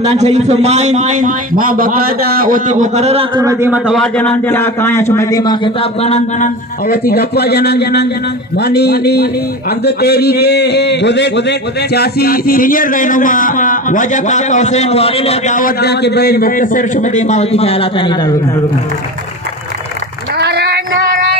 Dan Sharif main ma bakada oti mukarrara sumadima tawajanan kya kaya sumadima khitab kanan awati gapwa janan mani abdu teri ke gode siasi senior rahnuma wajah ka Hussein wali ne dawat de ke bail muktasir sumadima awati khayalat ani dalu